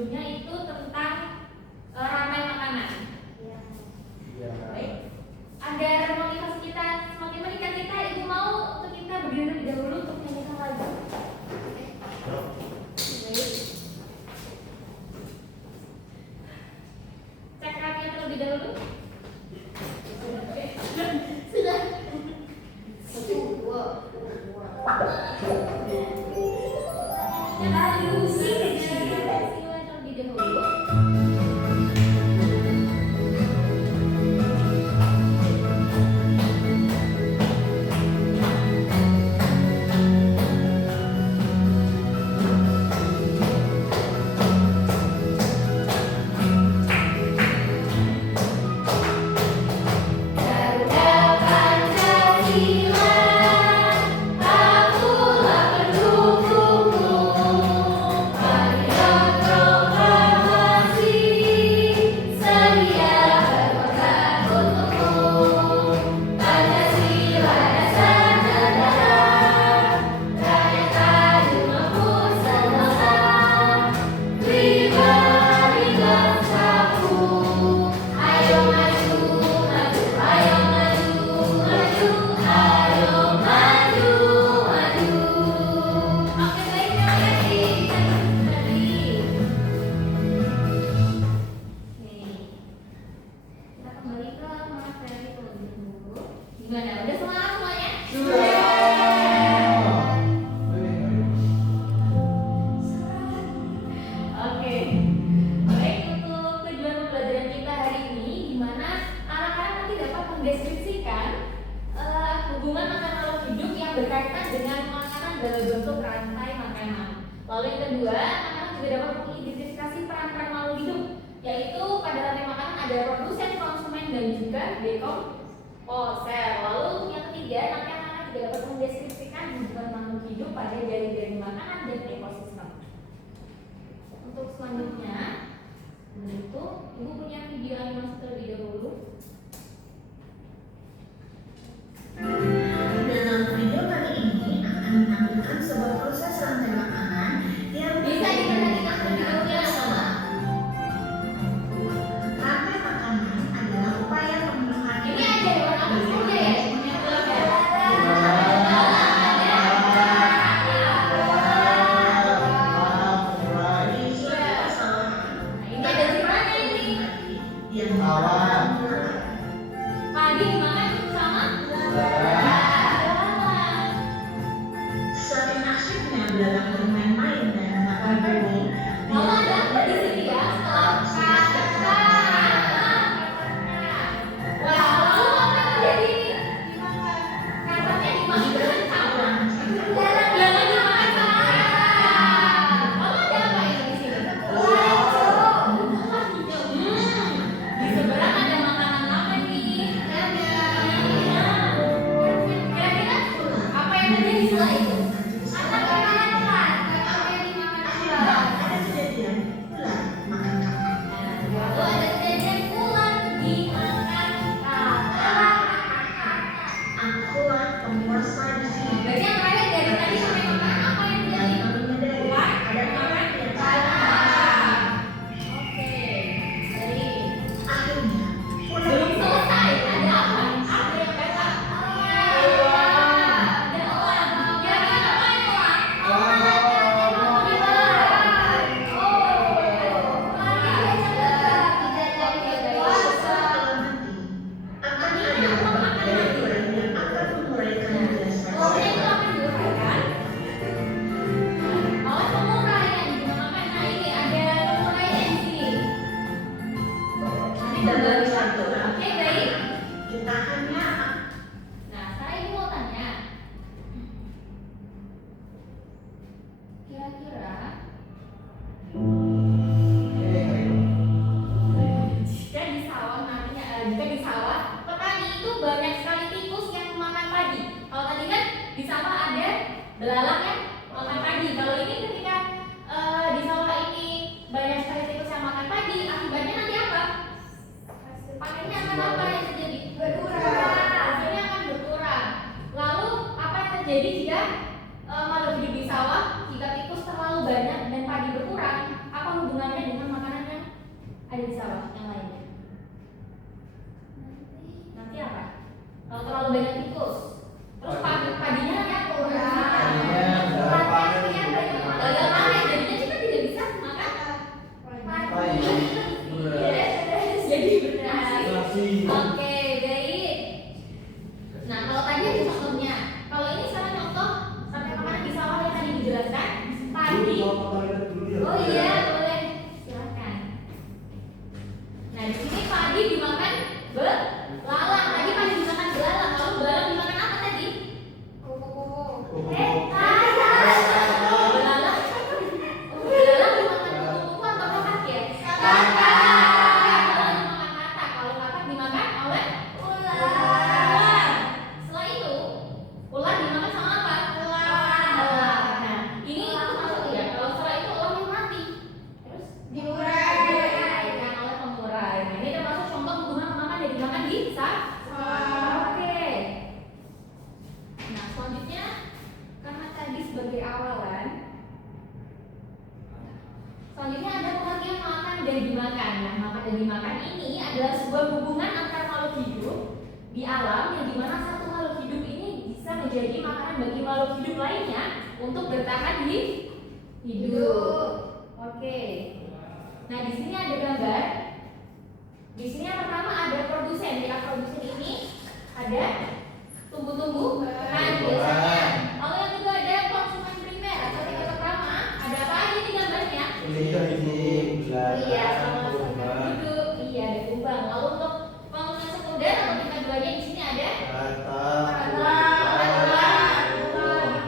sebelumnya itu tentang rantai makanan. Baik. Agar motivasi kita semakin meningkat, ibu mau untuk kita berdiri terlebih dahulu untuk menyanyikan lagu. Baik. Cek raknya terlebih dahulu. Sudah. Lalu sih terlebih dahulu. Gimana? Udah semangat semuanya? Oke. Baik, untuk tujuan pembelajaran kita hari ini, di mana anak-anak nanti dapat mendeskripsikan hubungan antar makhluk hidup yang berkaitan dengan makanan dalam bentuk rantai makanan. Lalu yang kedua, anak-anak juga dapat mengidentifikasi peran-peran makhluk hidup, yaitu pada rantai makanan ada produsen, konsumen, dan juga dekomposer. Lalu yang ketiga, nanti anak-anak juga dapat mendeskripsikan hubungan makhluk hidup pada jaring-jaring makanan dan ekosistem. Untuk selanjutnya, itu ibu punya video animasi terlebih dahulu. Dalam video kali ini akan menampilkan sebuah proses rantai makanan yang Bisa diperhatikan terlebih dahulu sama. rantai makanan adalah upaya pemenuhan Ini aja warna apa saja ya? Ini ada di mana ini? yang dimakan Padi dimakan sama? saking asyiknya belalang bermain-main dan makan daging. Lalu ada apa di sini ya? Setelah kata. Wah, lalu apa yang terjadi? Katanya dimakan sama. Belalang dimakan sama. Lalu ada apa ini di sini? Di seberang ada makanan apa nih? Kira-kira apa yang terjadi setelah itu? Ada kejadian ular makan kakak. Lalu ada kejadian ular dimakan kakak. Akulah penguasa di sini. Berarti yang terakhir dari tadi sampai kemana apa yang Dan terjadi? kami menyadari ada orang yang Kakak. Oke, baik. akhirnya ular Belum selesai. Ada apa? Ada yang petak. Ada elang. Kira-kira apa itu elang? akan ada aturan yang akan menguraikan jasa. Lautnya itu akan diuraikan oleh penguraian menggunakan. Nah ini ada penguraian di sini. Nanti kembali satu. Oke baik. Kita hanya Nah sekarang ibu mau tanya. Kira-kira jika di sawah petani itu banyak sekali tikus yang memakan padi. Kalau tadi kan di sawah ada belalang yang makan padi. Kalau ini ketika di sawah ini banyak sekali tikus yang makan padi, akibatnya nanti apa? Panennya akan apa yang terjadi? Berkurang. Hasilnya akan berkurang. Lalu apa yang terjadi jika makhluk hidup di sawah, jika tikus terlalu banyak dan padi berkurang, apa hubungannya dengan makanan yang ada di sawah yang lainnya? Nanti apa? Kalau terlalu banyak tikus, terus padinya ya kurang. Gagal panen, jadinya kita tidak bisa makan padi. Jadi benar. Oke, baik. Nah, kalau tadi ada contohnya. Kalau ini sekarang contoh sampai makanan di sawah yang tadi dijelaskan. Padi. Oh iya, boleh. Silakan. Nah, di sini padi dimakan belalang. Tadi padi dimakan belalang. Kalau belalang dimakan apa tadi? Kupu-kupu. Belalang dimakan kupu-kupu atau kakak ya? Belalang dimakan katak. Kalau katak dimakan oleh ular. Setelah itu, ular dimakan sama apa? Elang. Nah, ini itu masuk ya. Kalau setelah itu elang yang mati, terus diuraikan oleh pengurai. Nah, ini termasuk contoh hubungan makan dan dimakan di Oke. Nah, selanjutnya karena tadi sebagai awalan, selanjutnya ada pengertian makan dan dimakan. Nah, makan dan dimakan ini adalah sebuah hubungan antar makhluk hidup di alam yang dimana satu makhluk hidup ini bisa menjadi makanan bagi makhluk hidup lainnya untuk bertahan hidup. Oke. Nah, di sini ada gambar. Di sini yang pertama ada produsen. Ya, produsen ini ada tumbuh-tumbuhan biasanya. Lalu yang kedua ada konsumen primer atau tingkat pertama. Ada apa aja nih gambarnya? Iya, sama-sama hidup. Iya, ada kumbang. Lalu untuk konsumen sekunder atau tingkat duanya di sini ada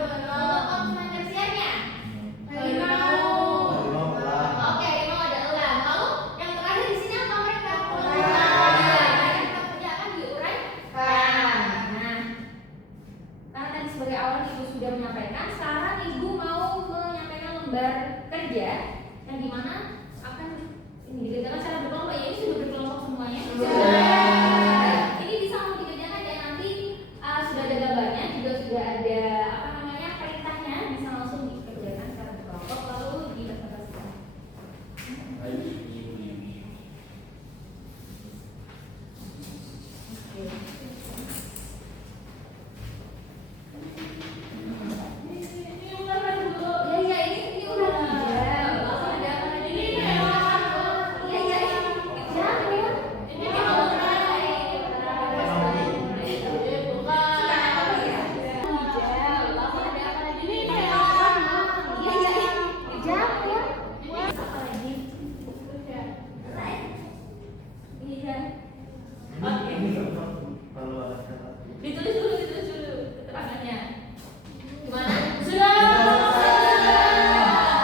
Untuk konsumen tersiernya Oke, harimau ada elang. Lalu yang terakhir di sini apa mereka? Iya, mereka tetap kerja akan diuraikan. Nah, karena tadi sebagai awal Ibu sudah menyampaikan, sekarang Ibu mau menyampaikan lembar kerja yang dimana akan ini dikerjakan secara berkelompok. Ya, ini sudah berkelompok semuanya. Ini bisa mau dikerjakan ya, nanti sudah ada gambarnya, juga sudah ada apa namanya perintahnya, bisa langsung dikerjakan secara berkelompok lalu dipresentasikan. Ini udah dulu. Ya, ini udah hijau. Lalu ada apa lagi? Iya. Jamur. Ini mau ditulis dulu keterangannya. Gimana? Sudah.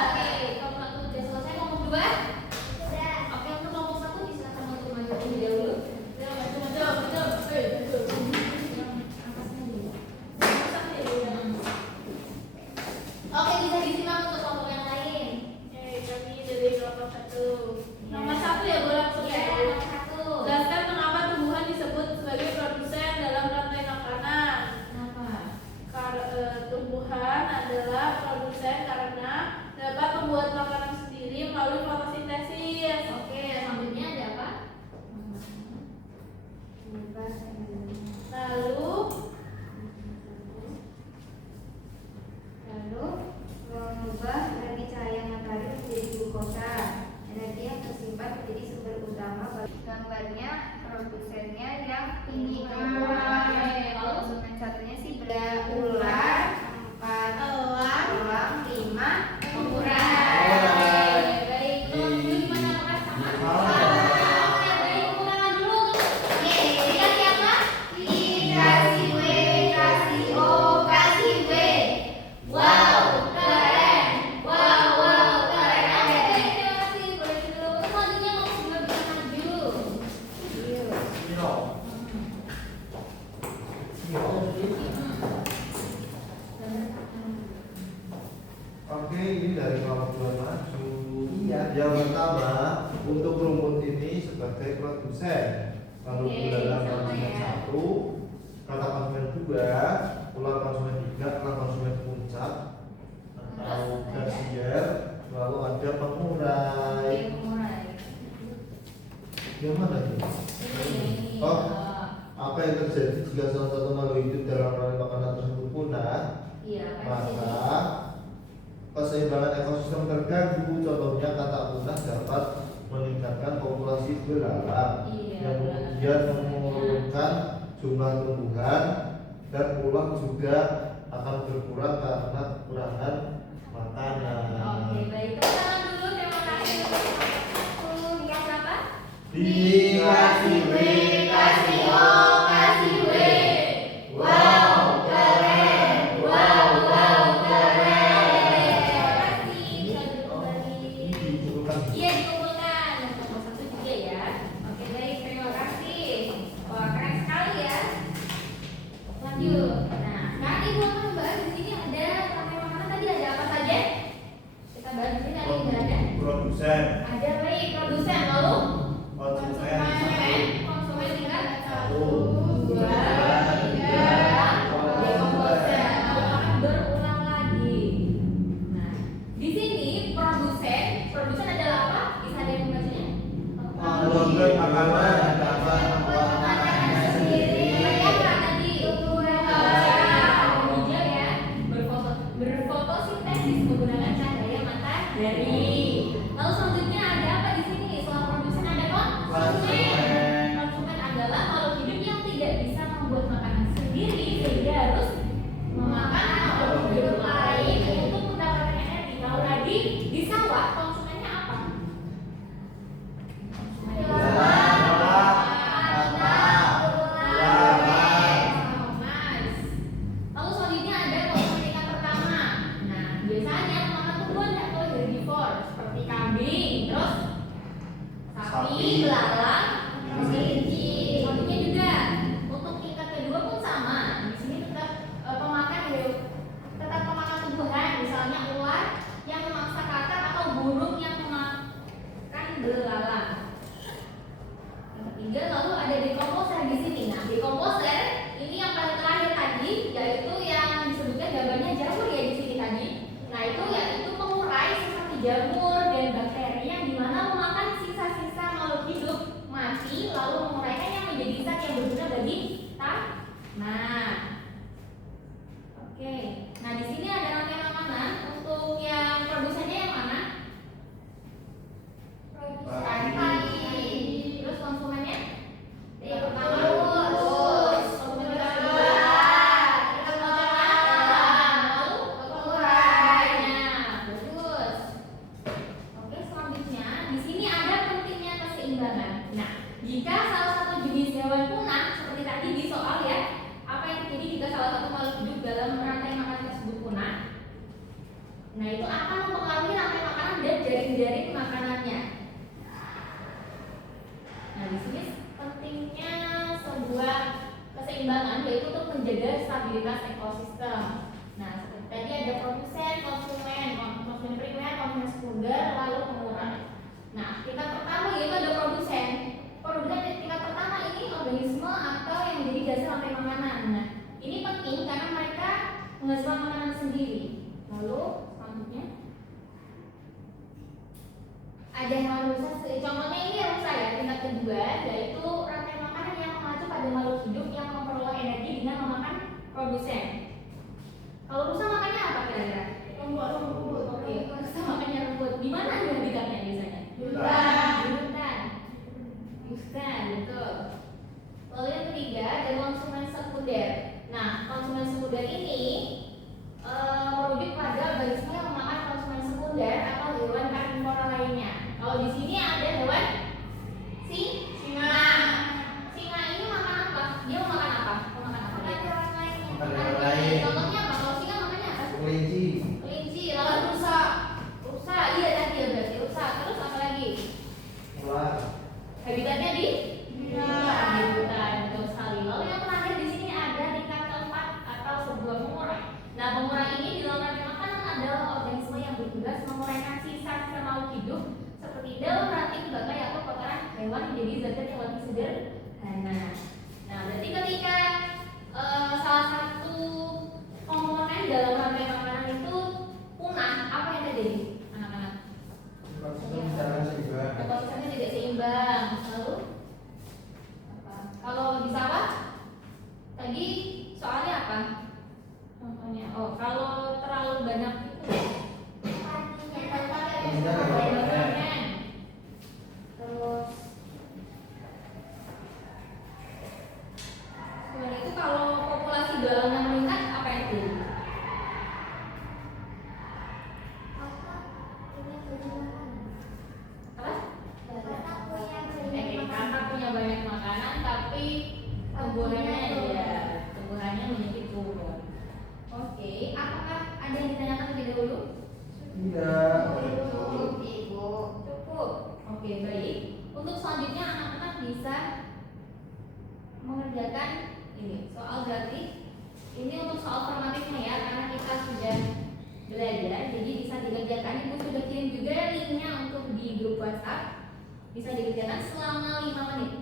Oke, kelompok satu sudah selesai. Kelompok dua? Sudah. Oke, untuk kelompok satu silakan untuk maju terlebih dahulu. Oke, bisa disimak untuk kelompok yang lain. Kami dari kelompok 1. Nomor satu ya, boleh langsung ya. Nomor satu. Jelaskan mengapa tumbuhan disebut sebagai produsen dalam rantai makanan. Kenapa? Tumbuhan adalah produsen karena dapat membuat makanan sendiri melalui fotosintesis. Oke, selanjutnya ada apa? Lalu mengubah energi cahaya matahari menjadi glukosa, energi yang tersimpan menjadi sumber utama. Gambarnya produsennya yang ini Lalu konsumen satunya sih ular, 4 elang, 5 pengurai. Baik, untuk gimana Mas? Sama? Oke, baik, pengurangan dulu. Dikasih apa? dikasih W, kasih O, kasih W. Wow, keren. Wow, keren. Oke, baik, terima kasih. Boleh dulu. Selanjutnya mau juga bisa maju. Oke, ini dari kelompok dua maju. Iya, yang pertama untuk rumput ini sebagai produsen. Lalu Oke, gula sama konsumen ya. 1, kata konsumen 2, ular konsumen 3, kata konsumen puncak, jika salah satu makhluk hidup dalam rantai makanan tersebut punah, Iya, maka keseimbangan ekosistem terganggu. Contohnya kata punah dapat meningkatkan populasi belalang Iya, yang kemudian menurunkan jumlah tumbuhan, dan ulang juga akan berkurang karena kekurangan makanan. Oke, baik. Tepuk tangan dulu. Terima kasih untuk satu. Yang berapa? Dikasih W, kasih O, kasih W. Wow, keren. Wow, wow, keren. Terima kasih. Bisa duduk kembali. Ini dikumpulkan. Iya, dikumpulkan. Nomor satu juga ya. Oke, baik. Terima kasih. Wah, keren sekali ya. Lanjut. Nah, sekarang ibu akan bahas di sini ada rantai makanan tadi ada apa saja? Kita bahas di sini ada yang berada. Produsen, Ada baik produsen lalu konsumen, konsumen tingkat satu, dua, tiga, dekomposer. Akan berulang lagi. Nah, di sini produsen adalah apa? Bisa ada yang membacanya? membuat makanan dapat membuat makanannya sendiri. Mereka apa tadi? Hijau ya, berfotosintesis menggunakan cahaya matahari. Lalu selanjutnya ada apa di sini? Setelah produsen ada konsumen. Konsumen adalah makhluk hidup yang tidak bisa membuat makanan sendiri sehingga harus memakan makhluk hidup lain untuk mendapatkan energi. Kalau tadi di sawah konsumennya apa? Lalu selanjutnya ada konsumen tingkat pertama. Nah, biasanya memakan tumbuhan atau herbivore seperti kambing, terus sapi, Sapi. belalang, kelinci. Selanjutnya juga untuk tingkat kedua pun sama. Di sini tetap pemakan tumbuhan, misalnya ular yang memangsa kakak atau burung yang memakan belalang. Yang ketiga lalu ada dekomposer di sini. Nah, dekomposer ini yang paling terakhir tadi, yaitu yang disebutkan gambarnya jamur ya di sini tadi. Nah, itu yaitu pengurai seperti jamur dan bakteri yang dimana memakan sisa-sisa makhluk hidup mati lalu menguraikannya menjadi zat yang berguna bagi tanah. Oke. Nah, di sini ada rantai makanan. Untuk yang produsennya yang mana? Padi. Terus konsumennya? Yang pertama terus konsumen kedua. Kita lalu pengurai. Nah, bagus. Oke, selanjutnya di sini ada pentingnya keseimbangan. Nah, jika salah satu jenis hewan punah seperti tadi di soal ya, apa yang terjadi jika salah satu makhluk hidup dalam rantai makanan tersebut punah? Nah, itu akan mempengaruhi rantai makanan dan jaring-jaring makanannya. Nah, di sini pentingnya sebuah keseimbangan yaitu untuk menjaga stabilitas ekosistem. Nah, seperti tadi ada produsen, konsumen primer, konsumen sekunder, lalu pengurai. Nah, tingkat pertama yaitu ada produsen. Produsen tingkat pertama ini organisme atau yang menjadi dasar rantai makanan. Nah, ini penting karena mereka menghasilkan makanan sendiri. Lalu selanjutnya ada hewan rusa. Contohnya ini rusa ya, tingkat kedua yaitu rantai makanan yang mengacu pada makhluk hidup yang memperoleh energi dengan memakan produsen. Kalau rusa makannya apa kira-kira? Rumput. Oke, rusa makannya rumput. Di mana habitatnya biasanya? Di hutan. Betul. Lalu yang ketiga ada konsumen sekunder. Nah, konsumen sekunder ini merujuk pada organisme yang memakan konsumen sekunder atau hewan karnivora lainnya. Kalau di sini ada hewan singa. Singa ini makan apa? Dia makan apa? Makan apa? Makan hewan lain. Contohnya apa? Kalau singa makannya apa? Kelinci, Kelinci. Lalu rusa. Iya tadi ya berarti rusa. Terus apa lagi? ular, Habitatnya di hutan. Betul sekali. Lalu yang terakhir di sini ada tingkat keempat atau sebuah pengurai. Nah, pengurai ini di dalam rantai makanan adalah organisme yang bertugas menguraikan sisa-sisa makhluk hidup seperti daun, ranting, bangkai atau kotoran hewan menjadi zat yang lebih sederhana. Nah, berarti ketika salah satu komponen dalam rantai makanan itu punah, apa yang terjadi, anak-anak? ekosistem secara seimbang. Ekosistemnya tidak seimbang. Lalu apa? Kalau di sawah tadi dahulu? Iya. Cukup, Ibu. Cukup. Oke, baik. Untuk selanjutnya anak-anak bisa mengerjakan ini soal gratis. Ini untuk soal formatifnya ya, karena kita sudah belajar, jadi bisa dikerjakan. Ibu sudah kirim juga linknya untuk di grup WhatsApp. Bisa dikerjakan selama 5 menit.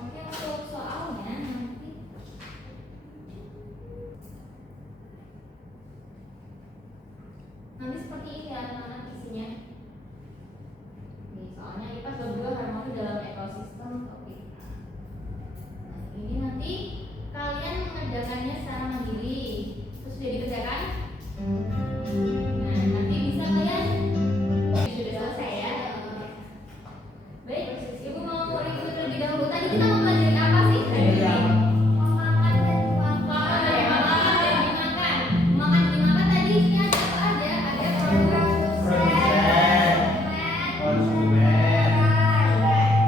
Oke, untuk soalnya nanti seperti ini ya anak-anak isinya. Nih, soalnya IPA berdua harmoni dalam ekosistem topik. Nah, ini nanti kalian mengerjakannya secara mandiri. Terus sudah dikerjakan? Nah, nanti bisa kalian sudah selesai ya. Baik, Ibu mau review terlebih dahulu. Tadi kita mau belajar apa sih? Memakan dan dimakan. Makan dan dimakan tadi isinya ada apa aja? Ada Produsen, konsumen,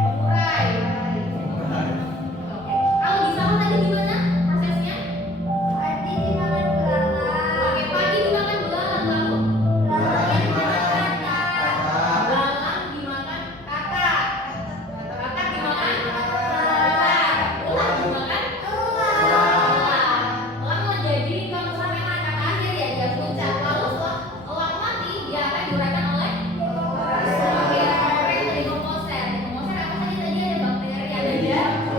pengurai. Oke. Kalau dimakan tadi gimana prosesnya? Padi dimakan belalang. Oke, pagi dimakan belalang, lalu belalang dimakan kakak, belalang dimakan kakak. Kakak dimakan ular. Ular dimakan elang. Elang jadi kalau sampai kata akhir ya dia puncak. Lalu setelah elang mati dia akan diuraikan oleh bakteri yang dekomposer. Dekomposer apa saja tadi ada bakteri, ada jamur.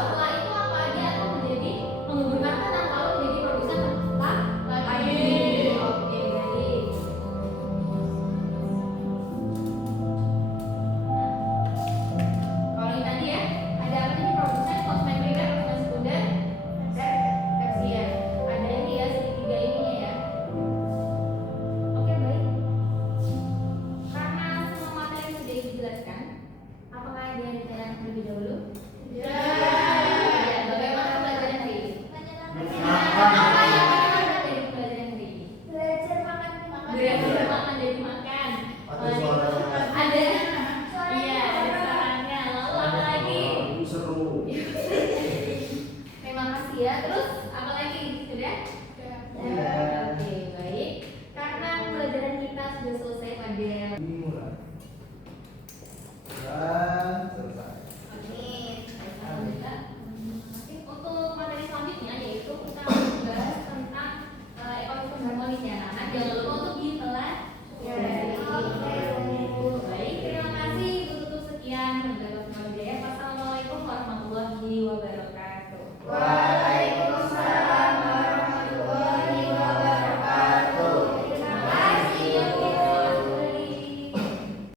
Setelah itu apa dia akan menjadi menggugurkan tanah lalu menjadi produsen lagi. Oke, baik. Kalau ini tadi ya, ada apa tadi produsen, konsumen primer, konsumen sekunder, dan tersier. Ada ini ya, segitiga ininya ya. Oke, baik. Karena semua materi sudah dijelaskan, apakah ada yang ditanyakan terlebih dahulu? Ya. Bagaimana pelajaran hari ini? Apa yang bagaimana dari pelajaran hari ini? Belajar makan Belajar makan dari makan. ada suaranya. Ada. Iya, ada suaranya. Lalu apa lagi? Seru. Terima kasih ya. Terus